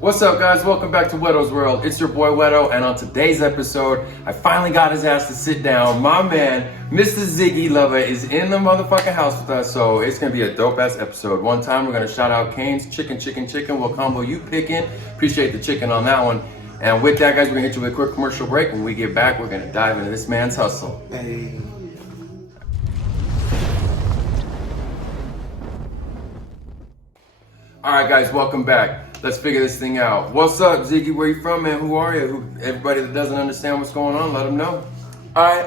What's up, guys? Welcome back to Whetto's World. It's your boy Whetto, and on today's episode, I finally got his ass to sit down. My man, Mr. Ziggy Lovah, is in the motherfucking house with us, so it's gonna be a dope ass episode. One time, we're gonna shout out Kane's Chicken. What combo you picking? Appreciate the chicken on that one. And with that, guys, we're gonna hit you with a quick commercial break. When we get back, we're gonna dive into this man's hustle. Hey. All right, guys, welcome back. Let's figure this thing out. What's up, Ziggy? Where you from, man? Who are you? Everybody that doesn't understand what's going on, let them know. All right,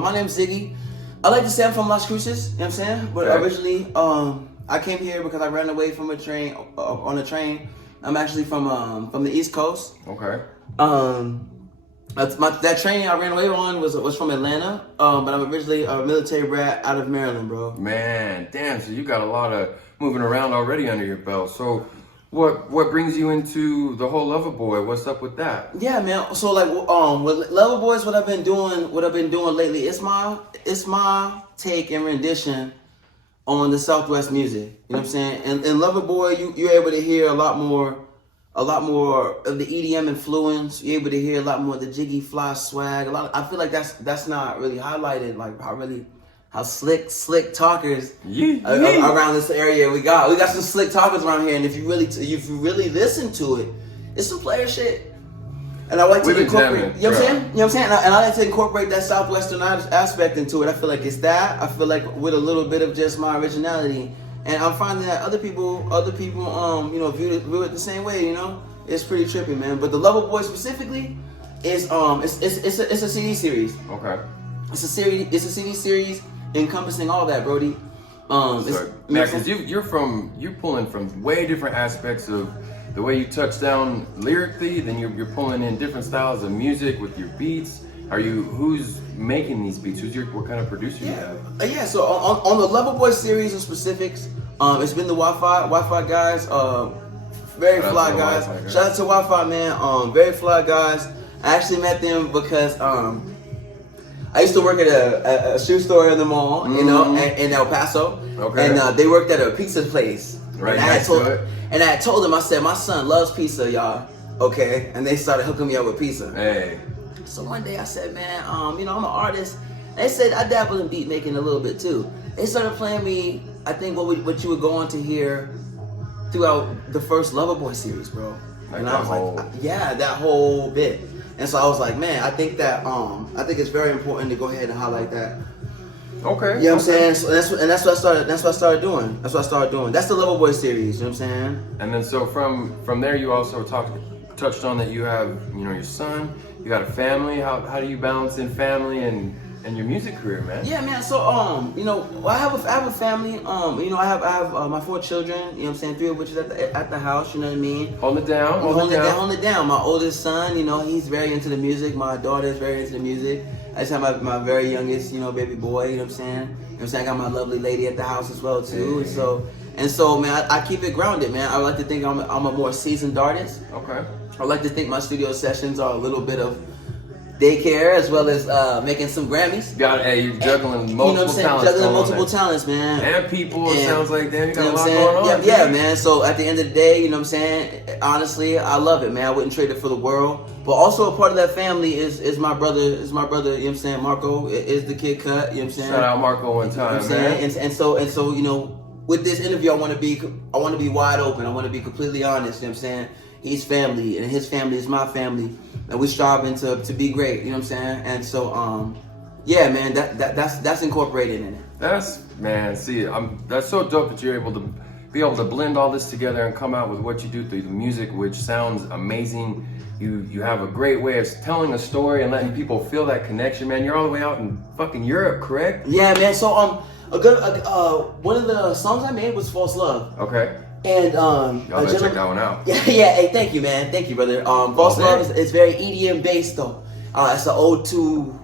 my name's Ziggy. I like to say I'm from Las Cruces, you know what I'm saying? But Okay. originally, I came here because I ran away from a train, on a train. I'm actually from the East Coast. Okay. That train I ran away on was from Atlanta, but I'm originally a military brat out of Maryland, bro. Man, damn, so you got a lot of moving around already under your belt. So what brings you into the whole Lovah Boy? What's up with that? Yeah, man. So like, with Lovah Boys, what I've been doing lately, it's my take and rendition on the Southwest music. You know what I'm saying? And Lovah Boy, you're able to hear a lot more of the EDM influence. You're able to hear a lot more of the jiggy fly swag. I feel like that's not really highlighted, like how slick talkers around this area we got some slick talkers around here, and if you really listen to it, it's some player shit. And I like to incorporate, you know what I'm saying? And I like to incorporate that Southwestern aspect into it. I feel like it's that. I feel like with a little bit of just my originality. And I'm finding that other people, view it the same way. You know, it's pretty trippy, man. But the Lovah Boy specifically is it's a CD series. Okay. It's a CD series encompassing all that, Brody. Because you're pulling from way different aspects of the way you touch down lyrically. Then you're pulling in different styles of music with your beats. Who's making these beats? What kind of producer you have? Yeah, so on the Lovah Boy series of specifics, it's been the Wi-Fi guys, very fly guys. Shout out to Wi-Fi, man, very fly guys. I actually met them because I used to work at a shoe store in the mall, you know, in El Paso. Okay. And they worked at a pizza place. Right. And I had told them, I said, my son loves pizza, y'all. Okay. And they started hooking me up with pizza. Hey. So one day I said, man, I'm an artist. They said I dabble in beat making a little bit too. They started playing me, I think what you would go on to hear throughout the first Lovah Boy series, bro. And I was like, yeah, that whole bit. And so I was like, man, I think it's very important to go ahead and highlight that. Okay. You know what I'm saying? So that's what I started doing. That's the Lovah Boy series, you know what I'm saying? And then so from there you also touched on that you have, your son, you got a family. How do you balance in family and your music career, man? Yeah, man. So I have a family. I have my 4 children. You know what I'm saying? 3 of which is at the house. You know what I mean? Hold it down. Hold it down. My oldest son, he's very into the music. My daughter is very into the music. I just have my very youngest, baby boy. You know what I'm saying? You know what I'm saying? I got my lovely lady at the house as well too. Hey. And so, man, I keep it grounded, man. I like to think I'm a more seasoned artist. Okay. I like to think my studio sessions are a little bit of daycare as well as making some Grammys. You're juggling multiple talents. Juggling multiple talents, man. And people, it sounds like, damn, you got a lot going on. Yeah, man. So at the end of the day, you know what I'm saying? Honestly, I love it, man. I wouldn't trade it for the world. But also a part of that family is my brother, you know what I'm saying? Marco is the kid cut, you know what I'm saying? Shout out Marco one time, man. And so, with this interview, I want to be wide open. I want to be completely honest, you know what I'm saying? He's family, and his family is my family, and we're striving to be great. You know what I'm saying? And so, yeah, man, that's incorporated in it. That's so dope that you're able to be able to blend all this together and come out with what you do through the music, which sounds amazing. You have a great way of telling a story and letting people feel that connection, man. You're all the way out in fucking Europe, correct? Yeah, man. So one of the songs I made was "False Love." Okay. And y'all better check that one out. Yeah. Hey, thank you, man. Thank you, brother. False Love is very EDM based though. It's an ode to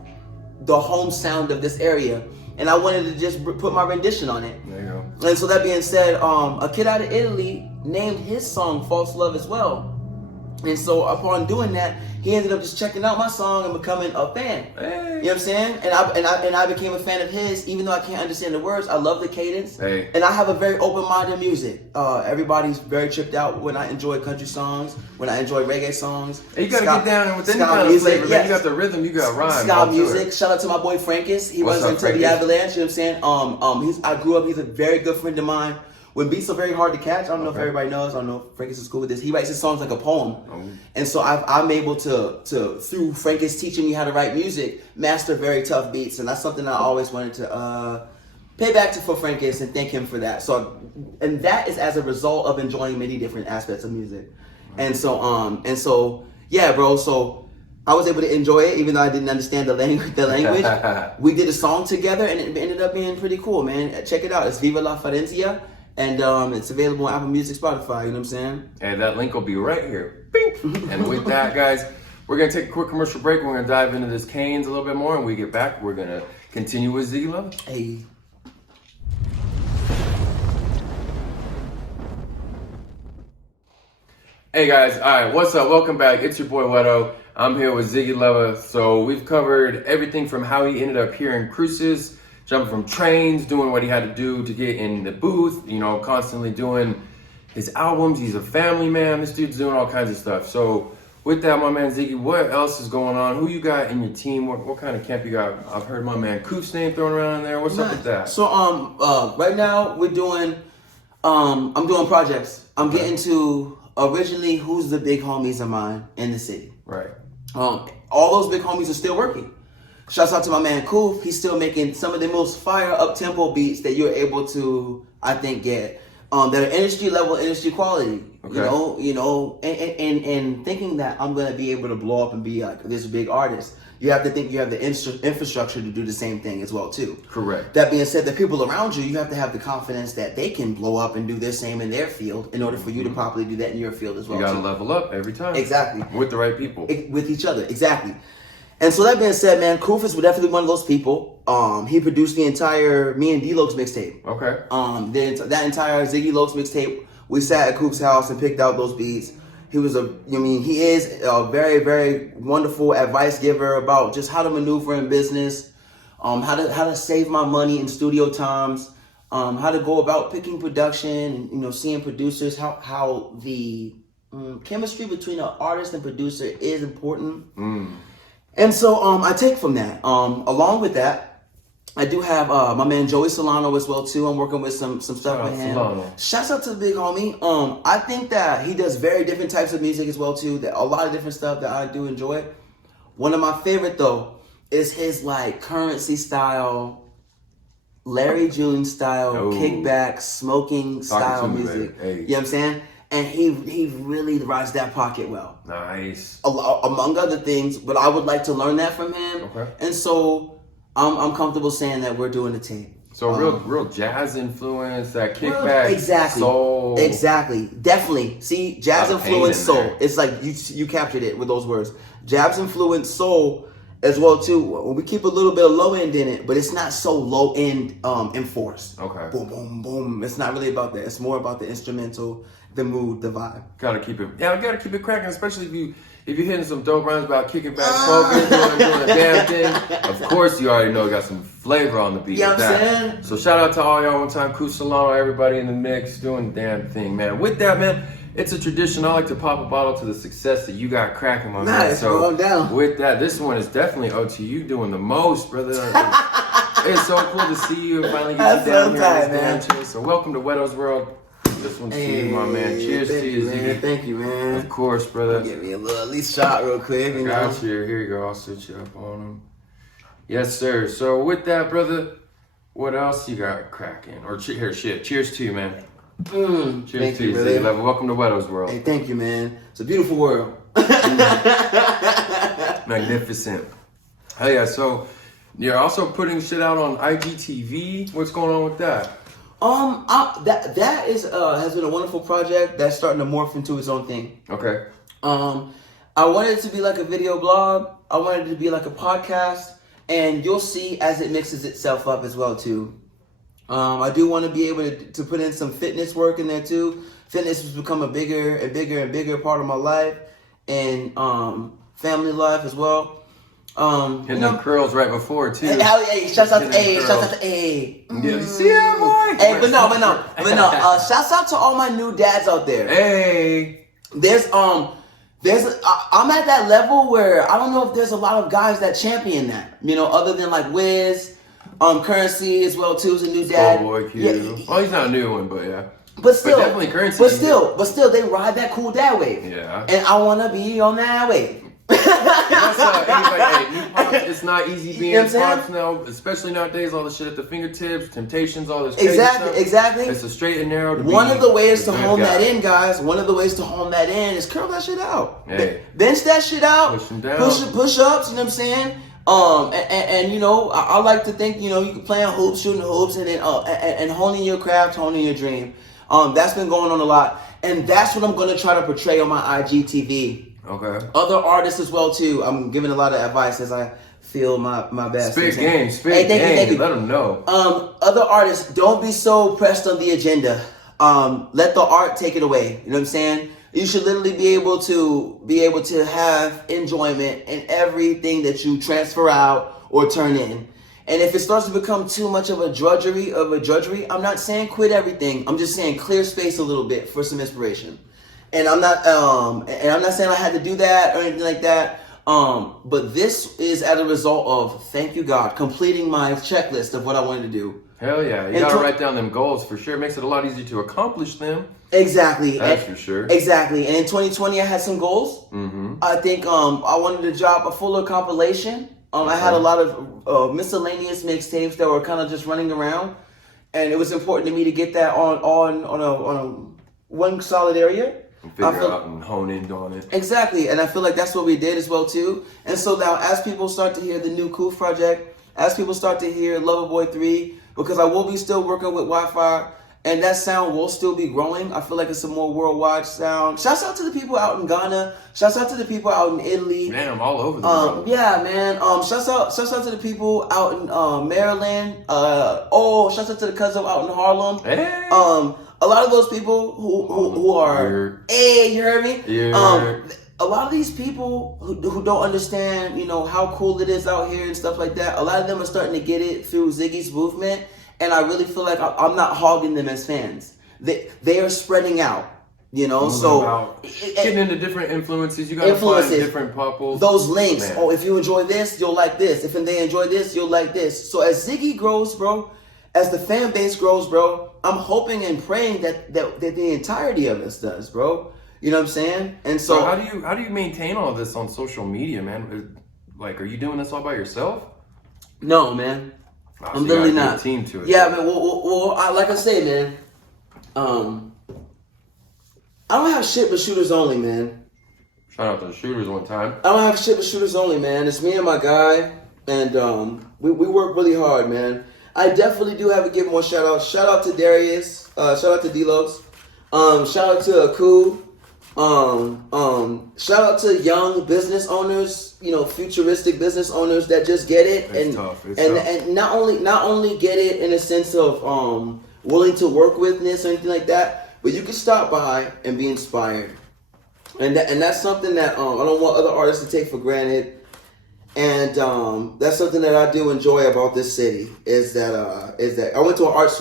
the home sound of this area, and I wanted to just put my rendition on it. There you go. And so that being said, a kid out of Italy named his song "False Love" as well. And so upon doing that, he ended up just checking out my song and becoming a fan. Hey. You know what I'm saying? And I became a fan of his, even though I can't understand the words. I love the cadence. Hey. And I have a very open-minded music. Everybody's very tripped out when I enjoy country songs, when I enjoy reggae songs. Hey, you gotta get down with any kind of flavor, man. Yes. You got the rhythm, you got rhyme. Ska music. Shout out to my boy Frankus. He runs into the Avalanche. You know what I'm saying? I grew up. He's a very good friend of mine. When beats are very hard to catch, I don't know if everybody knows. I don't know if Frankus is cool with this. He writes his songs like a poem, and so I'm able to through Frankus teaching me how to write music, master very tough beats, and that's something I always wanted to pay back to for Frankus and thank him for that. So, and that is as a result of enjoying many different aspects of music, and so yeah, bro. So I was able to enjoy it, even though I didn't understand the language. We did a song together, and it ended up being pretty cool, man. Check it out. It's Viva La Florencia. And it's available on Apple Music, Spotify, you know what I'm saying? And that link will be right here. Bink. And with that, guys, we're going to take a quick commercial break. We're going to dive into this Canes a little bit more. And when we get back, we're going to continue with Ziggy Lovah. Hey. Hey, guys. All right, what's up? Welcome back. It's your boy, Whetto. I'm here with Ziggy Lovah. So we've covered everything from how he ended up here in Cruces, jumping from trains, doing what he had to do to get in the booth, you know, constantly doing his albums. He's a family man. This dude's doing all kinds of stuff. So with that, my man Ziggy, what else is going on? Who you got in your team? What kind of camp you got? I've heard my man Koof's name thrown around in there. What's up with that? So right now we're doing I'm doing projects. I'm getting to originally who's the big homies of mine in the city. Right. All those big homies are still working. Shouts out to my man Koof. He's still making some of the most fire up-tempo beats that you're able to, I think, get that are industry level, industry quality. Okay. You know, and thinking that I'm gonna be able to blow up and be like this big artist, you have to think you have the infrastructure to do the same thing as well too. Correct. That being said, the people around you, you have to have the confidence that they can blow up and do their same in their field in order for you to properly do that in your field as well. You gotta too. level up every time. Exactly. With the right people. With each other, exactly. And so that being said, man, Koof is definitely one of those people. He produced the entire me and D-Lokes mixtape. Okay. That entire Ziggy Lokes mixtape, we sat at Koof's house and picked out those beats. He was he is a very, very wonderful advice giver about just how to maneuver in business, how to save my money in studio times, how to go about picking production, and seeing producers, how the chemistry between an artist and producer is important. And so I take from that. Along with that, I do have my man Joey Solano as well too. I'm working with some stuff with him. Shouts out to the big homie. I think that he does very different types of music as well too. That a lot of different stuff that I do enjoy. One of my favorite though is his like Currency style, Larry June style, kickback, smoking style music. Hey. You know what I'm saying? And he really rides that pocket well. Nice. Among other things, but I would like to learn that from him. Okay. And so I'm comfortable saying that we're doing the tape. So real jazz influence, that kickback, exactly, soul. Exactly, definitely. See, jazz influence, soul. It's like you captured it with those words. Jazz influence, soul, as well too. We keep a little bit of low end in it, but it's not so low end enforced. Okay. Boom, boom, boom. It's not really about that. It's more about the instrumental, the mood, the vibe. Gotta keep it cracking, especially if you're hitting some dope rhymes about kicking back, smoking, doing a damn thing. Of course, you already know you got some flavor on the beat. You know what I'm saying? So shout out to all y'all one time, Koof's Solano, everybody in the mix, doing the damn thing, man. With that, man, it's a tradition. I like to pop a bottle to the success that you got cracking, my man. So I'm down. With that, this one is definitely owed to you doing the most, brother. It's so cool to see you and finally get you down here in this damn chair. So welcome to Whetto's World. This one's to you, my man. Cheers to you, Ziggy. Thank you, man. Of course, brother. Give me a little, at least shot real quick. I got you. Here you go. I'll sit you up on them. Yes, sir. So with that, brother, what else you got cracking? Or here, shit. Cheers to you, man. Cheers to you, Ziggy Lovah. Welcome to Whetto's World. Hey, thank you, man. It's a beautiful world. Magnificent. Hell yeah. So you're also putting shit out on IGTV. What's going on with that? That is has been a wonderful project that's starting to morph into its own thing. Okay. I wanted it to be like a video blog. I wanted it to be like a podcast, and you'll see as it mixes itself up as well too. I do want to be able to put in some fitness work in there too. Fitness has become a bigger and bigger and bigger part of my life, and family life as well. Hitting them curls right before too. Hey, shouts out to A. Yeah, see ya, boy. Hey, but no. Shouts out to all my new dads out there. Hey. I'm at that level where I don't know if there's a lot of guys that champion that. Other than like Wiz, Currency as well too is a new dad. Oh boy, Q. Yeah, well, he's not a new one, but yeah. But still, definitely Currency. But still, they ride that cool dad wave. Yeah. And I wanna be on that wave. It's not easy being pops now, especially nowadays. All the shit at the fingertips, temptations, all this crazy stuff. Exactly. It's a straight and narrow. One of the ways to hone that in, guys. One of the ways to hone that in is curl that shit out. Hey. Bench that shit out. Push them down. Push ups. You know what I'm saying? I like to think you can play on hoops, shooting hoops, and then and honing your craft, honing your dream. That's been going on a lot, and that's what I'm gonna try to portray on my IGTV. Okay. Other artists as well too. I'm giving a lot of advice as I feel my best. Spit game. Thank you. Let them know. Other artists, don't be so pressed on the agenda. Let the art take it away. You know what I'm saying? You should literally be able to have enjoyment in everything that you transfer out or turn in. And if it starts to become too much of a drudgery, I'm not saying quit everything. I'm just saying clear space a little bit for some inspiration. And I'm not saying I had to do that or anything like that. But this is as a result of, thank you God, completing my checklist of what I wanted to do. Hell yeah. You gotta write down them goals for sure. It makes it a lot easier to accomplish them. Exactly. That's for sure. Exactly. And in 2020 I had some goals. Mm-hmm. I think I wanted to drop a fuller compilation. I had a lot of miscellaneous mixtapes that were kind of just running around. And it was important to me to get that on a one solid area. And figure out and hone in on it. Exactly, and I feel like that's what we did as well too. And so now, as people start to hear the new Koof project, as people start to hear Lovah Boy 3, because I will be still working with Wi-Fi, and that sound will still be growing. I feel like it's a more worldwide sound. Shouts out to the people out in Ghana. Shouts out to the people out in Italy. Man, I'm all over the world. Yeah, man. Shouts out to the people out in Maryland. Shouts out to the cousin out in Harlem. Hey. A lot of those people who are, hey, you heard me? Yeah. A lot of these people who don't understand, how cool it is out here and stuff like that, a lot of them are starting to get it through Ziggy's movement, and I really feel like I'm not hogging them as fans. They are spreading out, so getting into different influences. You gotta find different couples. Those links. Man. Oh, if you enjoy this, you'll like this. If they enjoy this, you'll like this. So as Ziggy grows, bro, as the fan base grows, bro, I'm hoping and praying that the entirety of us does, bro. You know what I'm saying? And so how do you maintain all this on social media, man? Like, are you doing this all by yourself? No, man. Oh, I'm literally not. A team to it. Yeah, man. Well, like I say, man. I don't have shit but shooters only, man. Shout out to the shooters one time. I don't have shit but shooters only, man. It's me and my guy, and we work really hard, man. I definitely do have to give more shout outs. Shout out to Darius. Shout out to D-Los. Shout out to Aku. Shout out to young business owners, futuristic business owners that just get it. It's tough. And not only get it in a sense of willing to work with this or anything like that, but you can stop by and be inspired. And that's something that I don't want other artists to take for granted. And that's something that I do enjoy about this city is that I went to an arts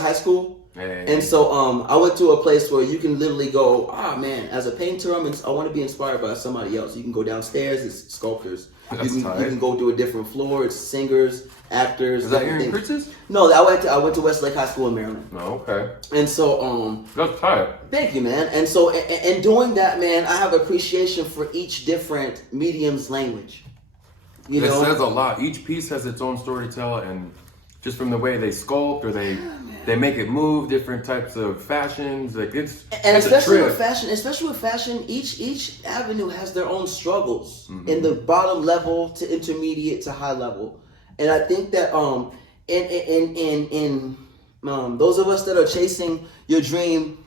high school. Hey. And so I went to a place where you can literally go, man, as a painter, I want to be inspired by somebody else. You can go downstairs, it's sculptors. You can go to a different floor, it's singers, actors. Is that here in Princess? No, I went to Westlake High School in Maryland. Oh, okay. And so that's tight. Thank you, man. And so in doing that, man, I have appreciation for each different medium's language. It says a lot. Each piece has its own story to tell, and just from the way they sculpt or they make it move, different types of fashions, especially with fashion, each avenue has their own struggles in the bottom level to intermediate to high level, and I think that in those of us that are chasing your dream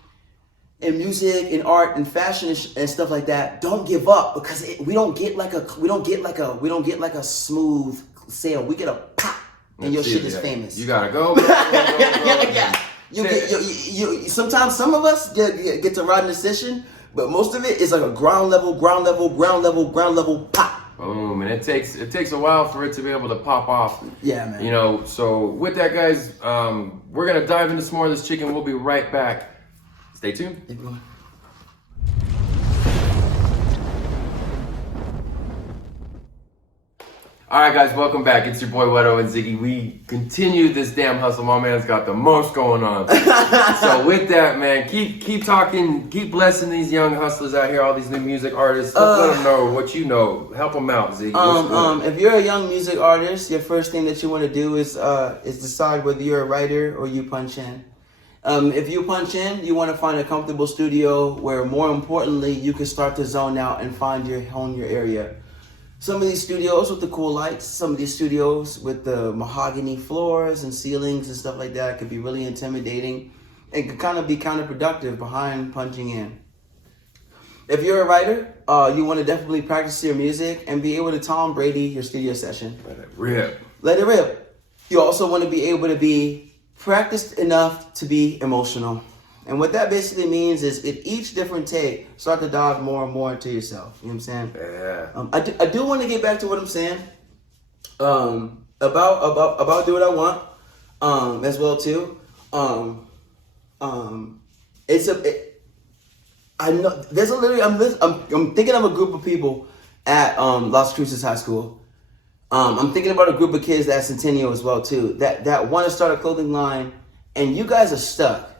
in music, in art, and fashion and stuff like that, don't give up because we don't get like a smooth sail. We get a pop. And your shit is famous. You gotta go. Yeah. You sometimes some of us get to ride in the session, But most of it is like a ground level, pop. Boom, and it takes a while for it to be able to pop off. Yeah, man. You know, so with that, guys, we're gonna dive into some more of this chicken. We'll be right back. Stay tuned. Keep going. All right, guys, welcome back. It's your boy Whetto and Ziggy. We continue this damn hustle. My man's got the most going on. So with that, man, keep talking, keep blessing these young hustlers out here, all these new music artists. Let them know what you know. Help them out, Ziggy. If you're a young music artist, your first thing that you want to do is decide whether you're a writer or you punch in. If you punch in, you want to find a comfortable studio where, more importantly, you can start to zone out and find your area. Some of these studios with the cool lights, some of these studios with the mahogany floors and ceilings and stuff like that could be really intimidating and could kind of be counterproductive behind punching in. If you're a writer, you want to definitely practice your music and be able to Tom Brady your studio session. Let it rip. Let it rip. You also want to be able to be practiced enough to be emotional. And what that basically means is, at each different take, start to dive more and more into yourself. You know what I'm saying? Yeah. I do want to get back to what I'm saying about Do What I Want as well too. I know there's a literally I'm thinking of a group of people at Las Cruces High School. I'm thinking about a group of kids at Centennial as well too that want to start a clothing line, and you guys are stuck.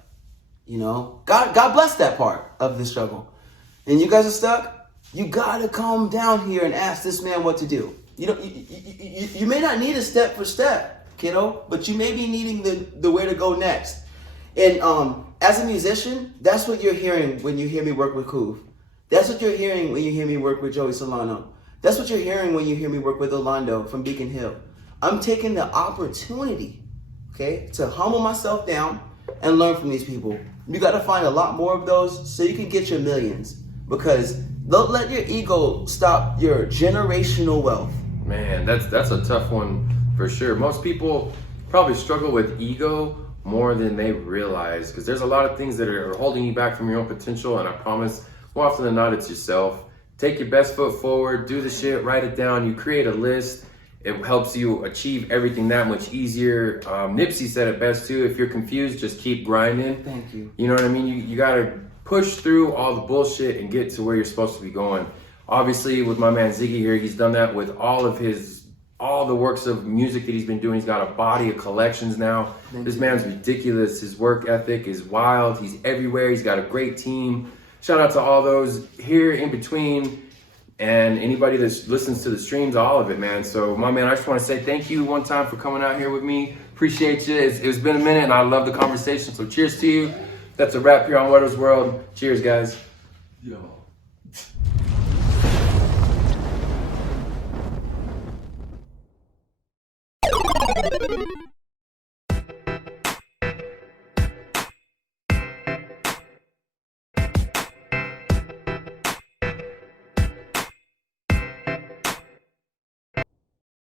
You know, God bless that part of the struggle. And you guys are stuck. You gotta come down here and ask this man what to do. You know, you may not need a step for step, kiddo, but you may be needing the where to go next. And as a musician, that's what you're hearing when you hear me work with Kuv. That's what you're hearing when you hear me work with Joey Solano. That's what you're hearing when you hear me work with Orlando from Beacon Hill. I'm taking the opportunity, okay, to humble myself down and learn from these people. You got to find a lot more of those so you can get your millions, because don't let your ego stop your generational wealth. Man, that's a tough one for sure. Most people probably struggle with ego more than they realize, because there's a lot of things that are holding you back from your own potential, and I promise more often than not it's yourself. Take your best foot forward, do the shit, write it down, you create a list. It helps you achieve everything that much easier. Nipsey said it best too. If you're confused, just keep grinding. Thank you. You know what I mean? You gotta push through all the bullshit and get to where you're supposed to be going. Obviously, with my man Ziggy here, he's done that with all the works of music that he's been doing. He's got a body of collections now. This man's ridiculous. His work ethic is wild. He's everywhere. He's got a great team. Shout out to all those here in between. And anybody that listens to the streams, all of it, man. So, my man, I just want to say thank you one time for coming out here with me. Appreciate you. It's been a minute, and I love the conversation. So, cheers to you. That's a wrap here on Whetto's World. Cheers, guys. Yo.